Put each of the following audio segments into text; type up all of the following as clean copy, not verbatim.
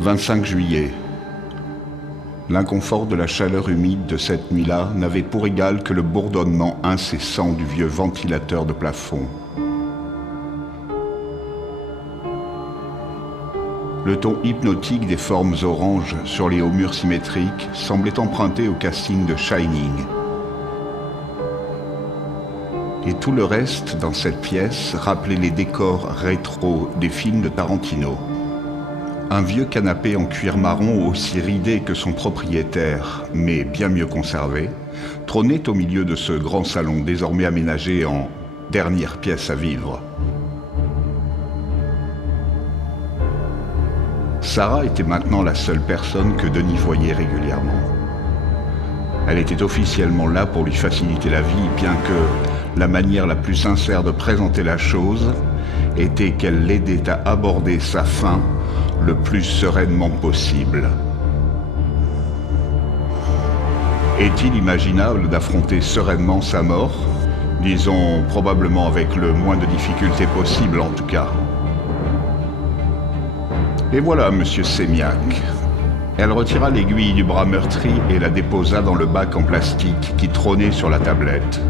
25 juillet. L'inconfort de la chaleur humide de cette nuit-là n'avait pour égal que le bourdonnement incessant du vieux ventilateur de plafond. Le ton hypnotique des formes oranges sur les hauts murs symétriques semblait emprunté au casting de Shining. Et tout le reste dans cette pièce rappelait les décors rétro des films de Tarantino. Un vieux canapé en cuir marron aussi ridé que son propriétaire, mais bien mieux conservé, trônait au milieu de ce grand salon désormais aménagé en dernière pièce à vivre. Sarah était maintenant la seule personne que Denis voyait régulièrement. Elle était officiellement là pour lui faciliter la vie, bien que la manière la plus sincère de présenter la chose était qu'elle l'aidait à aborder sa fin le plus sereinement possible. Est-il imaginable d'affronter sereinement sa mort? Disons probablement avec le moins de difficultés possible en tout cas. Et voilà, monsieur Sémiac. Elle retira l'aiguille du bras meurtri et la déposa dans le bac en plastique qui trônait sur la tablette.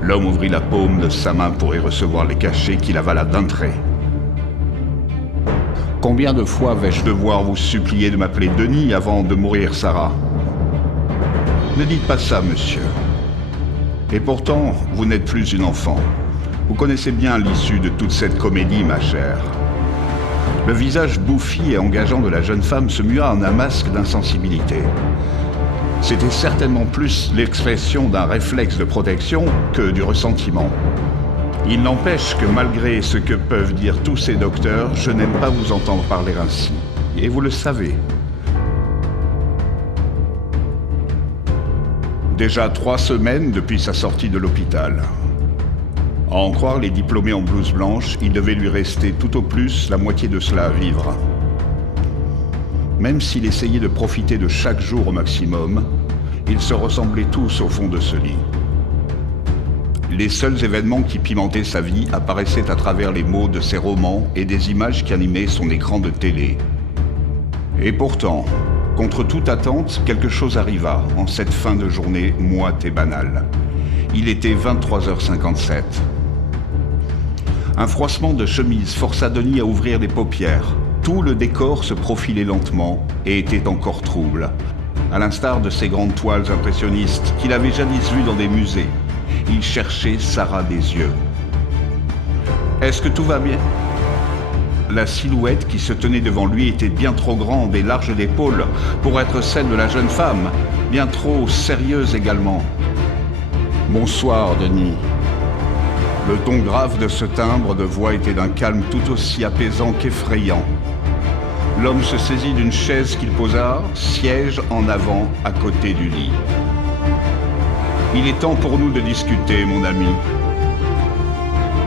L'homme ouvrit la paume de sa main pour y recevoir les cachets qu'il avala d'un trait. Combien de fois vais-je devoir vous supplier de m'appeler Denis avant de mourir, Sarah? Ne dites pas ça, monsieur. Et pourtant, vous n'êtes plus une enfant. Vous connaissez bien l'issue de toute cette comédie, ma chère. Le visage bouffi et engageant de la jeune femme se mua en un masque d'insensibilité. C'était certainement plus l'expression d'un réflexe de protection que du ressentiment. Il n'empêche que malgré ce que peuvent dire tous ces docteurs, je n'aime pas vous entendre parler ainsi. Et vous le savez. Déjà 3 semaines depuis sa sortie de l'hôpital. À en croire les diplômés en blouse blanche, il devait lui rester tout au plus la moitié de cela à vivre. Même s'il essayait de profiter de chaque jour au maximum, ils se ressemblaient tous au fond de ce lit. Les seuls événements qui pimentaient sa vie apparaissaient à travers les mots de ses romans et des images qui animaient son écran de télé. Et pourtant, contre toute attente, quelque chose arriva en cette fin de journée moite et banale. Il était 23h57. Un froissement de chemise força Denis à ouvrir les paupières. Tout le décor se profilait lentement et était encore trouble, à l'instar de ces grandes toiles impressionnistes qu'il avait jadis vues dans des musées. Il cherchait Sarah des yeux. « Est-ce que tout va bien ?» La silhouette qui se tenait devant lui était bien trop grande et large d'épaules pour être celle de la jeune femme, bien trop sérieuse également. « Bonsoir, Denis. » Le ton grave de ce timbre de voix était d'un calme tout aussi apaisant qu'effrayant. L'homme se saisit d'une chaise qu'il posa, siège en avant à côté du lit. « Il est temps pour nous de discuter, mon ami. »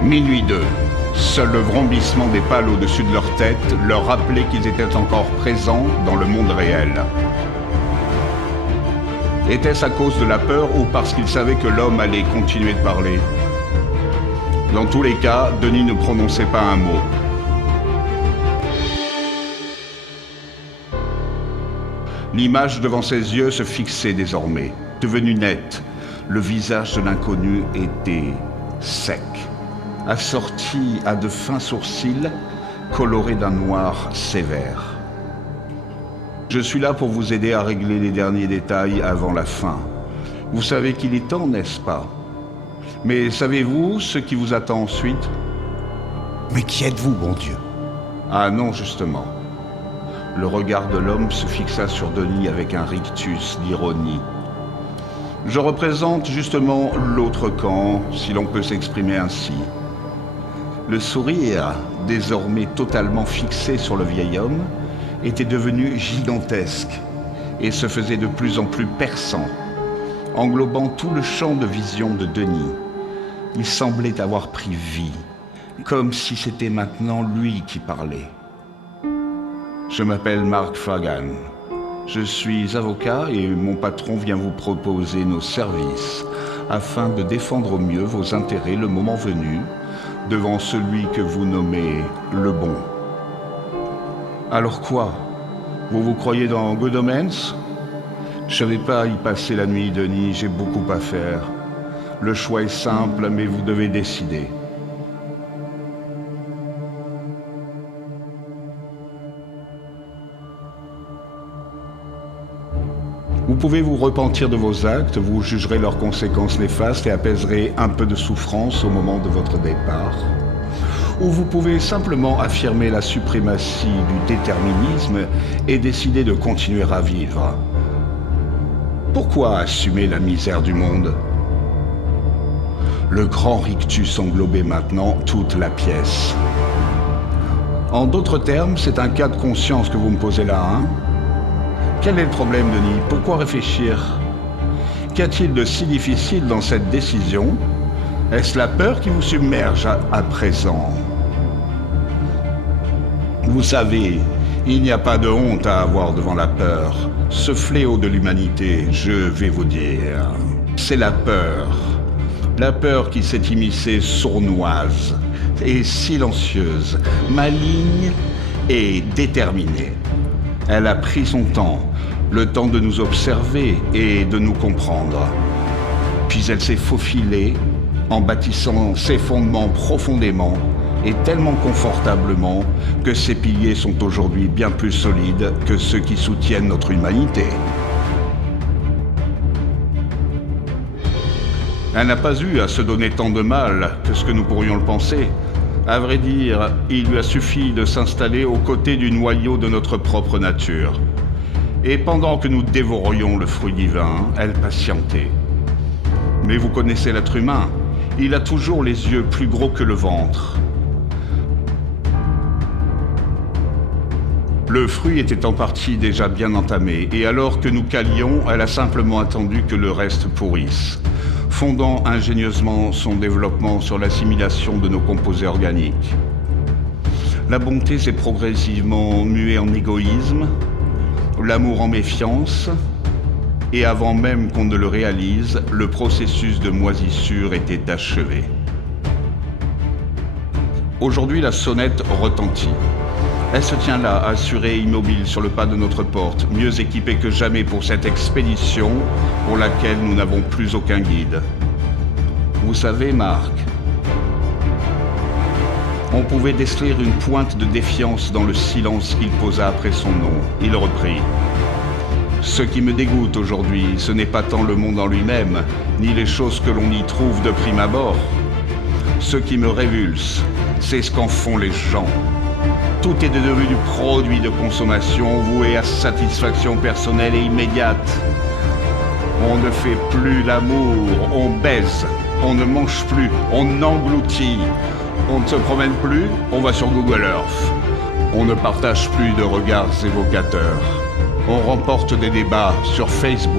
Minuit 2. Seul le vrombissement des pales au-dessus de leur tête leur rappelait qu'ils étaient encore présents dans le monde réel. Était-ce à cause de la peur ou parce qu'ils savaient que l'homme allait continuer de parler? Dans tous les cas, Denis ne prononçait pas un mot. L'image devant ses yeux se fixait désormais, devenue nette. Le visage de l'inconnu était sec, assorti à de fins sourcils colorés d'un noir sévère. « Je suis là pour vous aider à régler les derniers détails avant la fin. Vous savez qu'il est temps, n'est-ce pas? Mais savez-vous ce qui vous attend ensuite? » « Mais qui êtes-vous, bon Dieu? » Ah non, justement. Le regard de l'homme se fixa sur Denis avec un rictus d'ironie. Je représente justement l'autre camp, si l'on peut s'exprimer ainsi. Le sourire, désormais totalement fixé sur le vieil homme, était devenu gigantesque et se faisait de plus en plus perçant, englobant tout le champ de vision de Denis. Il semblait avoir pris vie, comme si c'était maintenant lui qui parlait. Je m'appelle Mark Fagan. Je suis avocat et mon patron vient vous proposer nos services afin de défendre au mieux vos intérêts le moment venu devant celui que vous nommez le bon. Alors quoi? Vous vous croyez dans Good Omens? Je ne vais pas y passer la nuit, Denis, j'ai beaucoup à faire. Le choix est simple, mais vous devez décider. Vous pouvez vous repentir de vos actes, vous jugerez leurs conséquences néfastes et apaiserez un peu de souffrance au moment de votre départ. Ou vous pouvez simplement affirmer la suprématie du déterminisme et décider de continuer à vivre. Pourquoi assumer la misère du monde? Le grand rictus englobait maintenant toute la pièce. En d'autres termes, c'est un cas de conscience que vous me posez là, hein? Quel est le problème, Denis? Pourquoi réfléchir? Qu'y a-t-il de si difficile dans cette décision? Est-ce la peur qui vous submerge à présent? Vous savez, il n'y a pas de honte à avoir devant la peur. Ce fléau de l'humanité, je vais vous dire, c'est la peur. La peur qui s'est immiscée sournoise et silencieuse, maligne et déterminée. Elle a pris son temps, le temps de nous observer et de nous comprendre. Puis elle s'est faufilée en bâtissant ses fondements profondément et tellement confortablement que ses piliers sont aujourd'hui bien plus solides que ceux qui soutiennent notre humanité. Elle n'a pas eu à se donner tant de mal que ce que nous pourrions le penser. À vrai dire, il lui a suffi de s'installer aux côtés du noyau de notre propre nature. Et pendant que nous dévorions le fruit divin, elle patientait. Mais vous connaissez l'être humain, il a toujours les yeux plus gros que le ventre. Le fruit était en partie déjà bien entamé, et alors que nous calions, elle a simplement attendu que le reste pourrisse, fondant ingénieusement son développement sur l'assimilation de nos composés organiques. La bonté s'est progressivement muée en égoïsme, l'amour en méfiance, et avant même qu'on ne le réalise, le processus de moisissure était achevé. Aujourd'hui, la sonnette retentit. Elle se tient là, assurée et immobile sur le pas de notre porte, mieux équipée que jamais pour cette expédition pour laquelle nous n'avons plus aucun guide. Vous savez, Marc, on pouvait déceler une pointe de défiance dans le silence qu'il posa après son nom. Il reprit. Ce qui me dégoûte aujourd'hui, ce n'est pas tant le monde en lui-même, ni les choses que l'on y trouve de prime abord. Ce qui me révulse, c'est ce qu'en font les gens. Tout est devenu du produit de consommation voué à satisfaction personnelle et immédiate. On ne fait plus l'amour, on baise, on ne mange plus, on engloutit. On ne se promène plus, on va sur Google Earth. On ne partage plus de regards évocateurs. On remporte des débats sur Facebook.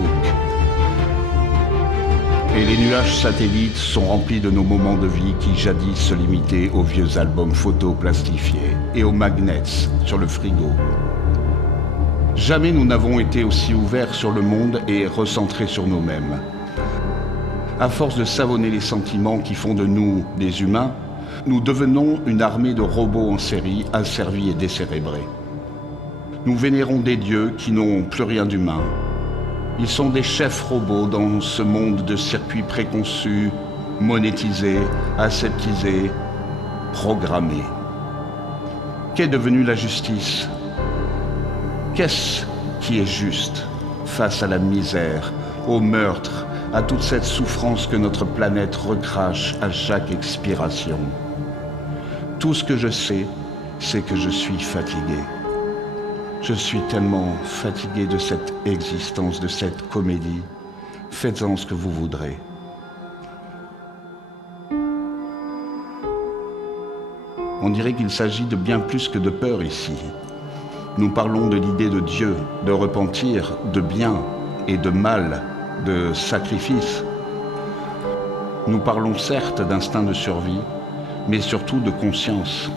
Et les nuages satellites sont remplis de nos moments de vie qui jadis se limitaient aux vieux albums photos plastifiés et aux magnets sur le frigo. Jamais nous n'avons été aussi ouverts sur le monde et recentrés sur nous-mêmes. À force de savonner les sentiments qui font de nous des humains, nous devenons une armée de robots en série, asservis et décérébrés. Nous vénérons des dieux qui n'ont plus rien d'humain. Ils sont des chefs robots dans ce monde de circuits préconçus, monétisés, aseptisés, programmés. Qu'est devenue la justice? Qu'est-ce qui est juste face à la misère, au meurtre, à toute cette souffrance que notre planète recrache à chaque expiration? Tout ce que je sais, c'est que je suis fatigué. Je suis tellement fatigué de cette existence, de cette comédie. Faites-en ce que vous voudrez. On dirait qu'il s'agit de bien plus que de peur ici. Nous parlons de l'idée de Dieu, de repentir, de bien et de mal, de sacrifice. Nous parlons certes d'instinct de survie, mais surtout de conscience.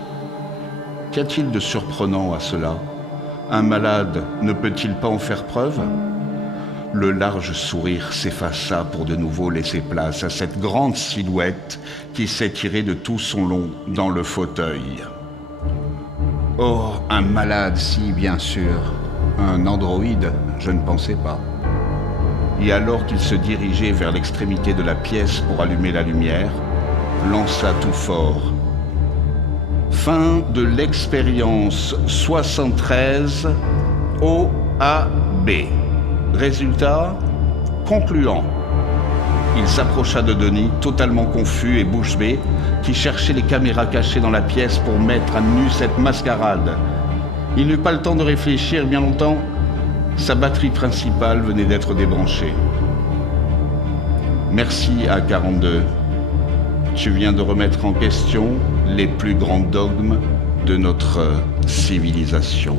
Qu'y a-t-il de surprenant à cela? Un malade ne peut-il pas en faire preuve? Le large sourire s'effaça pour de nouveau laisser place à cette grande silhouette qui s'étirait de tout son long dans le fauteuil. Oh, un malade, si, bien sûr. Un androïde, je ne pensais pas. Et alors qu'il se dirigeait vers l'extrémité de la pièce pour allumer la lumière, lança tout fort. Fin de l'expérience 73 OAB. Résultat concluant. Il s'approcha de Denis, totalement confus et bouche bée, qui cherchait les caméras cachées dans la pièce pour mettre à nu cette mascarade. Il n'eut pas le temps de réfléchir bien longtemps. Sa batterie principale venait d'être débranchée. Merci A42. Tu viens de remettre en question les plus grands dogmes de notre civilisation.